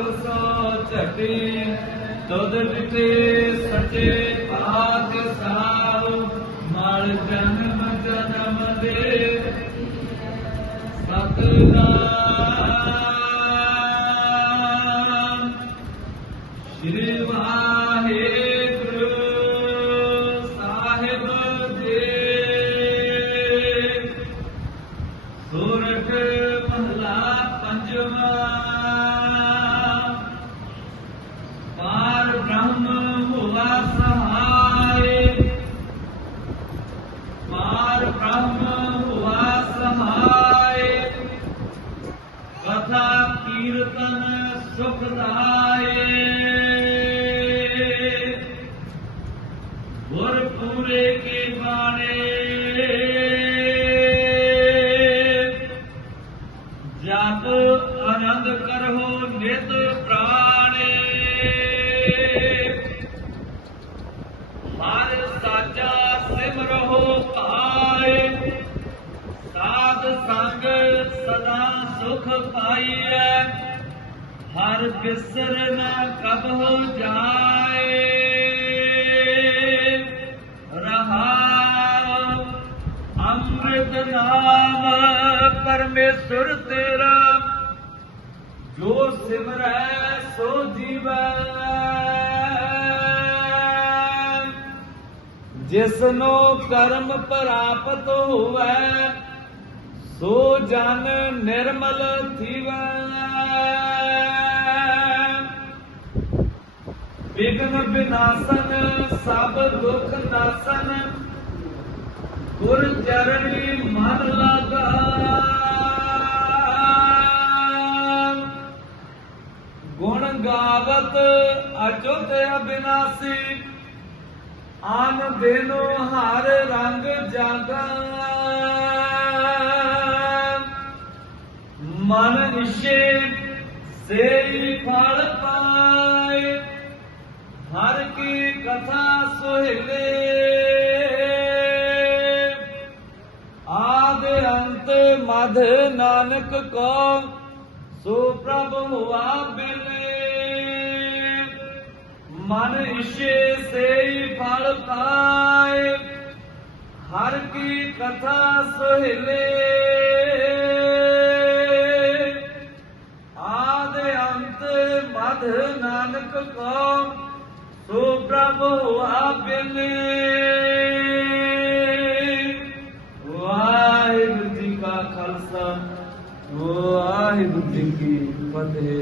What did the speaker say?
ਗੁਰ ਸੋ ਝਟੀ ਤੁਧ ਮਿਟੇ ਸਚੇ ਪਾਤ ਮਲ ਜਨਮ ਜਨਮ ਦੇ। ਸਤਨਾਮ। ਸ਼੍ਰੀ ਵਾਹਿਗੁਰੂ ਸੁਖ ਸੁਖਦਾਏ। ਗੁਰ ਪੂਰੇ ਕੇ ਬਾਣੇ। ਜਪ ਆਨੰਦ ਕਰੋ ਨਿਤ ਪ੍ਰਾਣੇ। ਹਰ ਸਾਚਾ ਸਿਮਰੋ ਪਾਏ ਸਾਧ ਸੰਗ ਸਦਾ ਸੁਖ ਪਾਈਐ। ਹਰ ਬਿਸਰ ਨਾ ਕਬ ਹੋ ਜਾਏ। ਰਹਾਉ ਅੰਮ੍ਰਿਤ ਨਾਮ ਪਰਮੇਸ਼ਰ ਤੇਰਾ, ਜੋ ਸਿਮਰੈ ਸੋ ਜੀਵੈ। ਜਿਸਨੋ ਕਰਮ ਪ੍ਰਾਪਤ ਹੋਵੈ ਸੋ ਜਨ ਨਿਰਮਲ ਥੀਵੈ। ਵਿਗਨ ਵਿਨਾਸ਼ਨ ਸਭ ਦੁਖ ਨਾਸ਼ਨ। ਗੁਰ ਚਰਣੀ ਮਨ ਲਾਗਾ। ਗੁਣ ਗਾਵਤ ਅਚੁਤ ਅਬਿਨਾਸੀ। ਆਨ ਦੇਨੋ ਹਰ ਰੰਗ ਜਾਗਾ। ਮਨ ਇਸ਼ੇ ਸੇਈ ਫਲ ਪਾਏ। ਹਰ ਕੀ ਕਥਾ ਸੁਹਿਲੇ। ਆਦ ਅੰਤ ਮਧ ਨਾਨਕ ਕੋ ਸੋ ਪ੍ਰਭ ਹੁਆ ਬਿਲੇ ਮਨ ਇਛੇ ਸੇਈ ਫਲ ਪਾਏ। ਹਰ ਕੀ ਕਥਾ ਸੁਹਿਲੇ। ਮਧ ਨਾਨਕ ਕੋ ਸੋ ਪ੍ਰਭ ਆਪਨੇ ਵਾਹਿਗੁਰੂ ਜੀ ਕਾ ਖਾਲਸਾ ਵਾਹਿਗੁਰੂ ਜੀ ਕੀ ਫਤਿਹ।